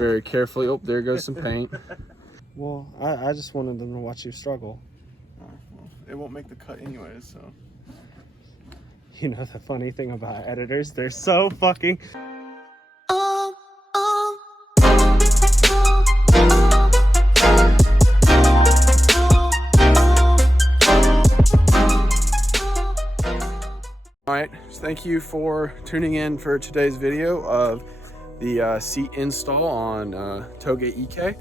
very carefully. Oh, there goes some paint. Well, I just wanted them to watch you struggle. Well, it won't make the cut anyways, so. You know the funny thing about editors? They're so fucking... Alright, so thank you for tuning in for today's video of the seat install on Togë EK.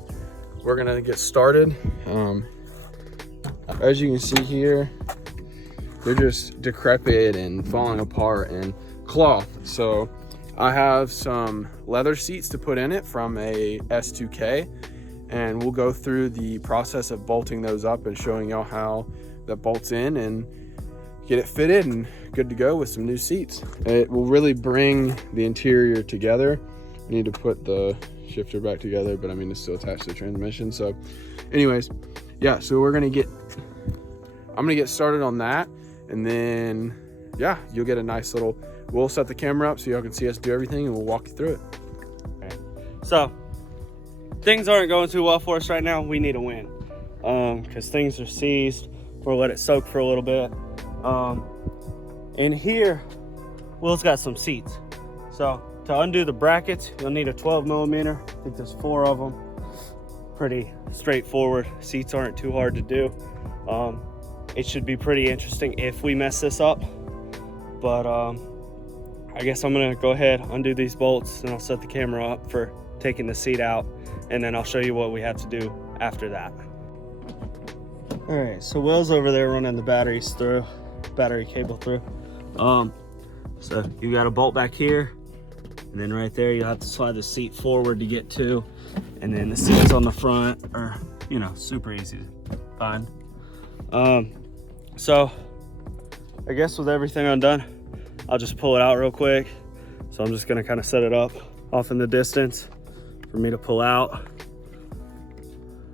We're gonna get started. As you can see here, they're just decrepit and falling apart and cloth. So I have some leather seats to put in it from a S2K, and we'll go through the process of bolting those up and showing y'all how that bolts in and get it fitted and good to go with some new seats. It will really bring the interior together. I need to put the shifter back together, but I mean, it's still attached to the transmission. So anyways, yeah, so I'm gonna get started on that, and then yeah, you'll get a nice little, we'll set the camera up so y'all can see us do everything, and we'll walk you through it. Okay. So things aren't going too well for us right now. We need a win because things are seized. We'll let it soak for a little bit. In here, Will's got some seats. So to undo the brackets, you'll need a 12mm. I think there's 4 of them. Pretty straightforward. Seats aren't too hard to do. It should be pretty interesting if we mess this up. But I guess I'm gonna go ahead, undo these bolts, and I'll set the camera up for taking the seat out, and then I'll show you what we have to do after that. All right, so Will's over there running the battery cable through. So you got a bolt back here, and then right there you'll have to slide the seat forward to get to, and then the seats on the front are, you know, super easy to find. So I guess with everything undone, I'll just pull it out real quick. So I'm just gonna kind of set it up off in the distance for me to pull out,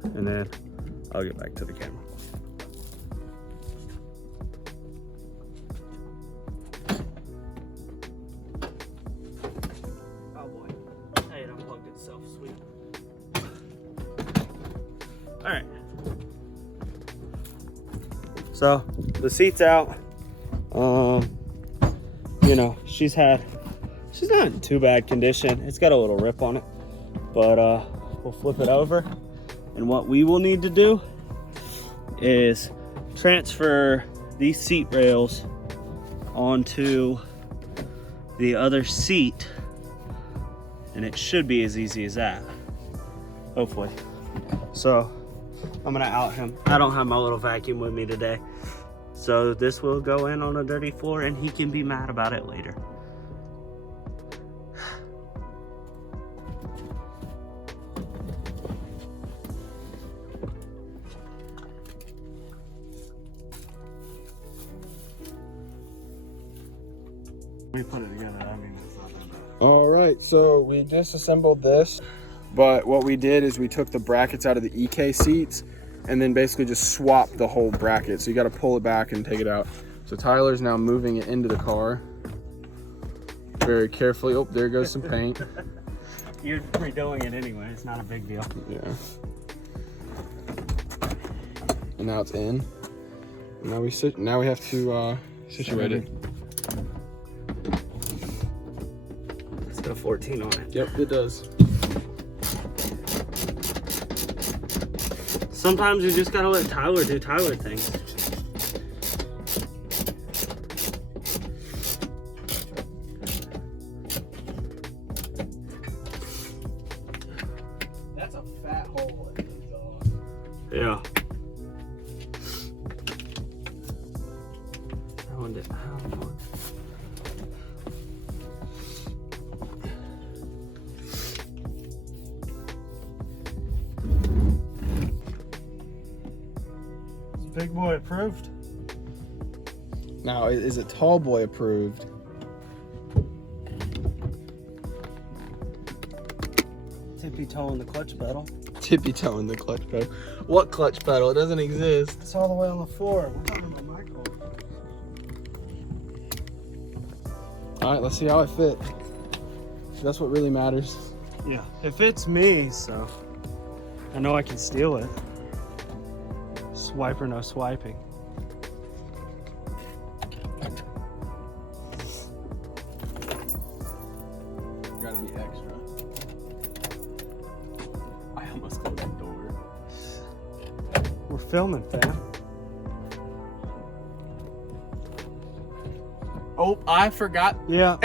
and then I'll get back to the camera. All right, so the seat's out. You know, she's not in too bad condition. It's got a little rip on it, but we'll flip it over. And what we will need to do is transfer these seat rails onto the other seat, and it should be as easy as that, hopefully. So I'm gonna out him. I don't have my little vacuum with me today, so this will go in on a dirty floor, and he can be mad about it later. We put it together. I mean, it's not that bad. All right, so we disassembled this, but what we did is we took the brackets out of the EK seats and then basically just swapped the whole bracket. So you got to pull it back and take it out. So Tyler's now moving it into the car very carefully. Oh, there goes some paint. You're redoing it anyway. It's not a big deal. Yeah. And now it's in. And now we have to situate it. It's got a 14 on it. Yep, it does. Sometimes you just gotta let Tyler do Tyler things. That's a fat hole in the exhaust. Yeah. I wonder how much. Big boy approved. Now, is it tall boy approved? Tippy toeing the clutch pedal. Tippy toeing the clutch pedal. What clutch pedal? It doesn't exist. It's all the way on the floor. We're talking about my car. All right, let's see how it fit. That's what really matters. Yeah, if it's me, so I know I can steal it. Swipe or no swiping. Gotta be extra. I almost closed the door. We're filming, fam. Oh, I forgot. Yeah,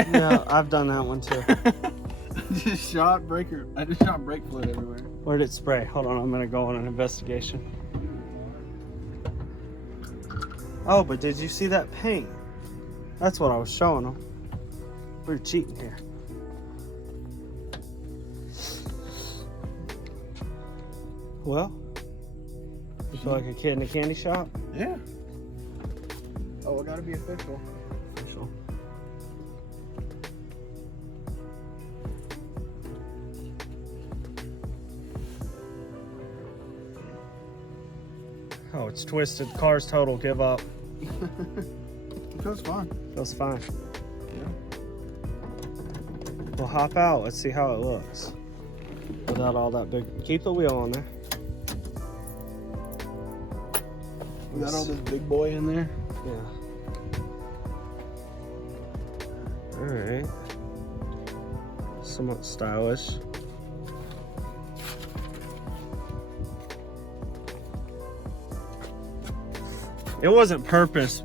I've done that one too. I just shot brake fluid everywhere. Where did it spray? Hold on, I'm gonna go on an investigation. Oh, but did you see that paint? That's what I was showing them. We're cheating here. Well, you feel like a kid in a candy shop? Yeah. Oh, it gotta be official. Official. Oh, it's twisted. Car's total. Give up. It feels fine. Feels fine. Yeah. We'll hop out. Let's see how it looks. Without all that big. Keep the wheel on there. We got all this big boy in there. Yeah. All right. Somewhat stylish. It wasn't perfect,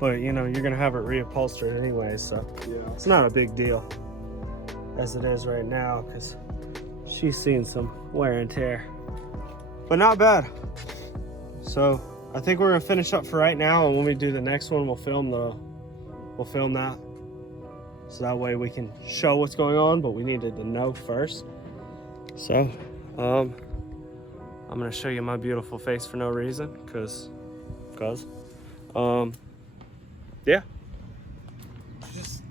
but you know, you're gonna have it reupholstered anyway, so Yeah. it's not a big deal as it is right now, because she's seen some wear and tear, but not bad. So I think we're gonna finish up for right now, and when we do the next one, we'll film that, so that way we can show what's going on, but we needed to know first. So I'm gonna show you my beautiful face for no reason, cause yeah.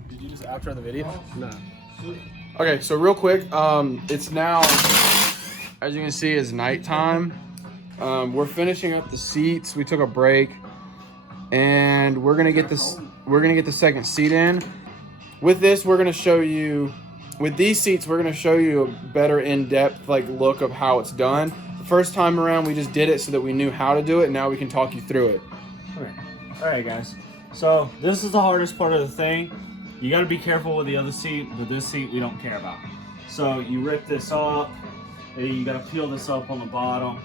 Did you just outro the video? No. Okay, so real quick, it's now, as you can see, it's nighttime. We're finishing up the seats. We took a break, and we're gonna get the second seat in. With this, we're gonna show you. With these seats, we're gonna show you a better in-depth look of how it's done. The first time around, we just did it so that we knew how to do it, and now we can talk you through it. All right, guys. So this is the hardest part of the thing. You got to be careful with the other seat, but this seat we don't care about. So you rip this up, and you got to peel this up on the bottom,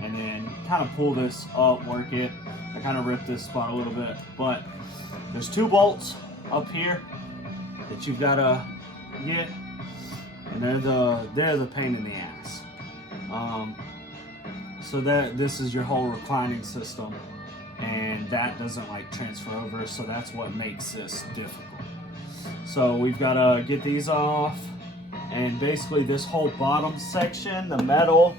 and then kind of pull this up, work it. I kind of ripped this spot a little bit, but there's 2 bolts up here that you've got to get, and they're the pain in the ass. So this is your whole reclining system, and that doesn't transfer over, so that's what makes this difficult. So we've got to get these off, and basically this whole bottom section, the metal,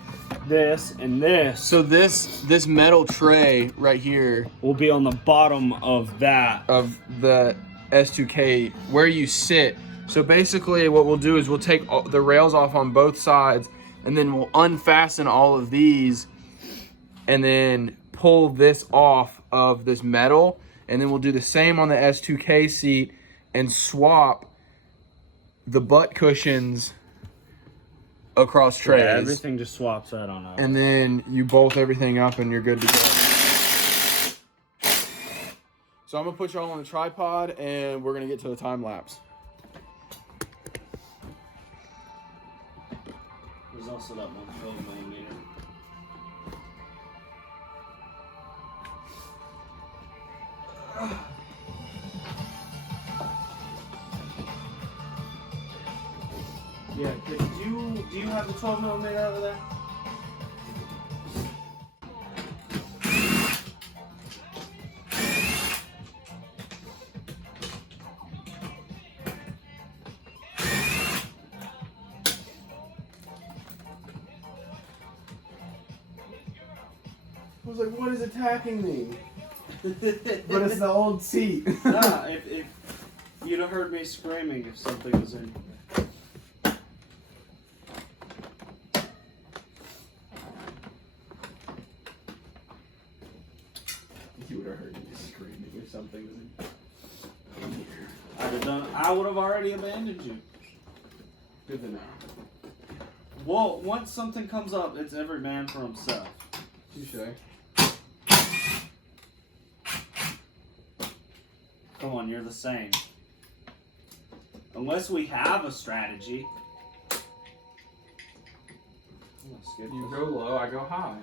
this and this. So this metal tray right here will be on the bottom of of the S2K where you sit. So basically what we'll do is we'll take the rails off on both sides, and then we'll unfasten all of these and then pull this off of this metal, and then we'll do the same on the S2K seat and swap the butt cushions across trays. Yeah, everything just swaps that on up. And then you bolt everything up and you're good to go. So I'm gonna put y'all on the tripod and we're gonna get to the time lapse. There's also that one 12mm. Yeah, do you have the 12mm over there? I was like, what is attacking me? But it's the old seat. Nah, if you'd have heard me screaming if something was in here. You would have heard me screaming if something was in here. I would have already abandoned you. Good to know. Well, once something comes up, it's every man for himself. Touche. Come on, you're the same. Unless we have a strategy. You go low, I go high.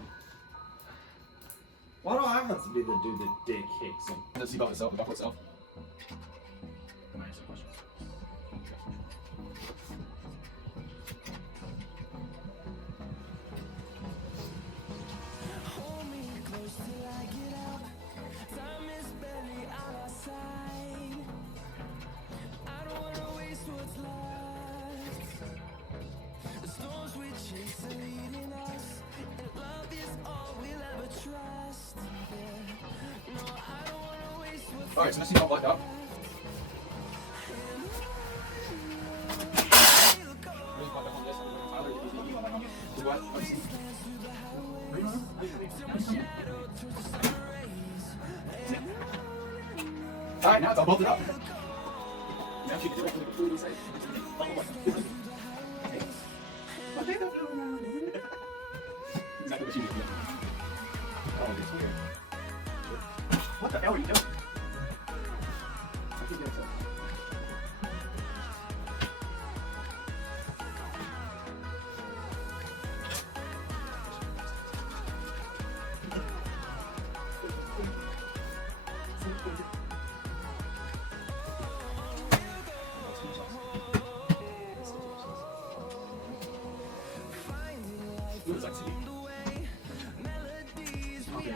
Why do I have to be the dude that dick kicks him? Does he buff itself? Buff itself? Can I answer the question? Alright, so this is all blacked out. Alright, now it's all bolted up. Now she can do it completely safe. Exactly what she did. Oh, it's weird. What the hell are you doing? Looks like Civic. Okay.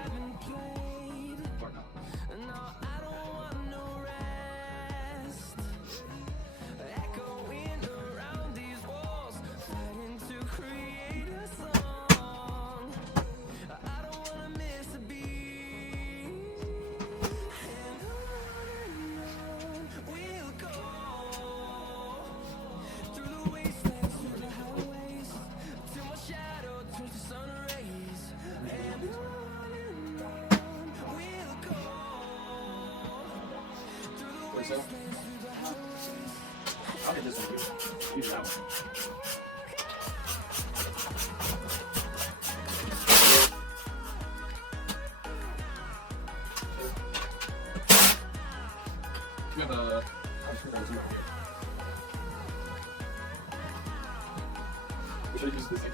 So, I'll get this one. Use that one. You have a screwdriver here. We should use this thing.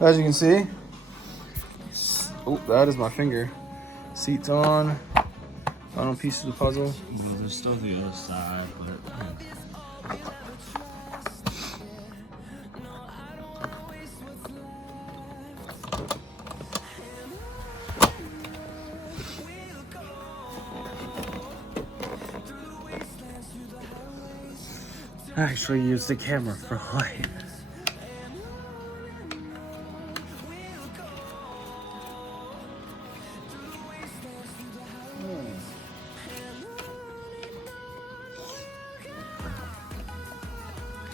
As you can see, oh, that is my finger. Seats on, final piece of the puzzle. Well, there's still the other side, but I actually use the camera for light.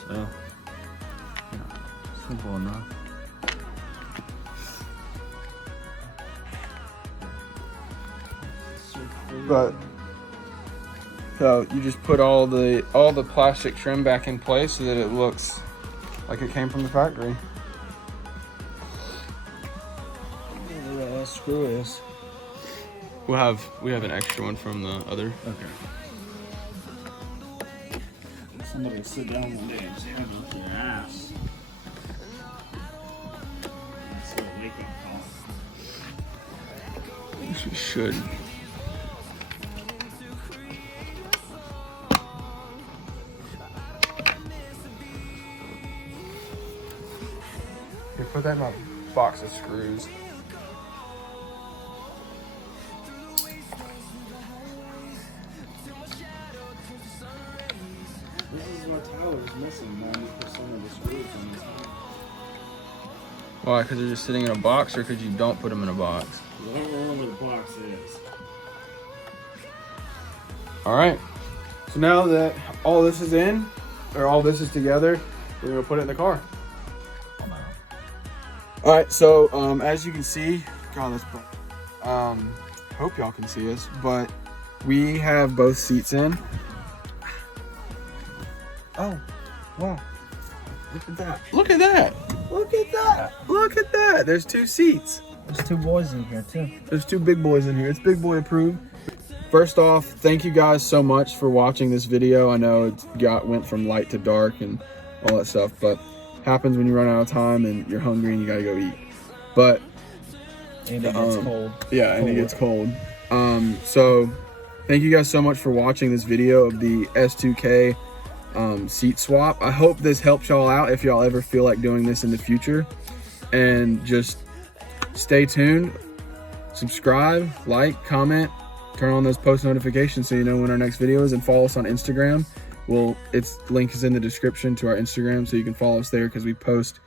So, yeah, simple enough. But so you just put all the plastic trim back in place so that it looks like it came from the factory. Where that screw is. We have an extra one from the other. Okay. Somebody sit down one day and just have a look at your should. Here, put that in my box of screws. This is what Tyler's missing 90% of the screws in this thing. Why? Because they're just sitting in a box, or because you don't put them in a box? I don't know where the box is. All right. So now that all this is in, or all this is together, we're gonna put it in the car. All right. So as you can see, God, that's bright. Hope y'all can see us, but we have both seats in. Oh, wow. Look at that. Look at that. Look at that. Look at that. There's 2 seats. There's 2 boys in here too. There's 2 big boys in here. It's big boy approved. First off, thank you guys so much for watching this video. I know it went from light to dark and all that stuff, but happens when you run out of time and you're hungry and you gotta go eat. But And it gets cold. Yeah, and it gets cold. So thank you guys so much for watching this video of the S2K seat swap. I hope this helps y'all out if y'all ever feel like doing this in the future. And just stay tuned, subscribe, like, comment, turn on those post notifications so you know when our next video is, and follow us on Instagram. Its link is in the description to our Instagram, so you can follow us there, because we post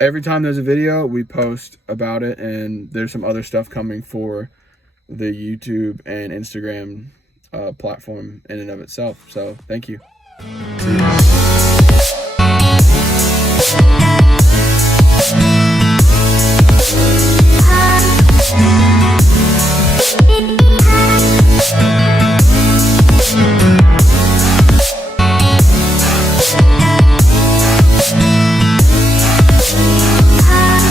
every time there's a video, we post about it, and there's some other stuff coming for the YouTube and Instagram platform in and of itself. So thank you.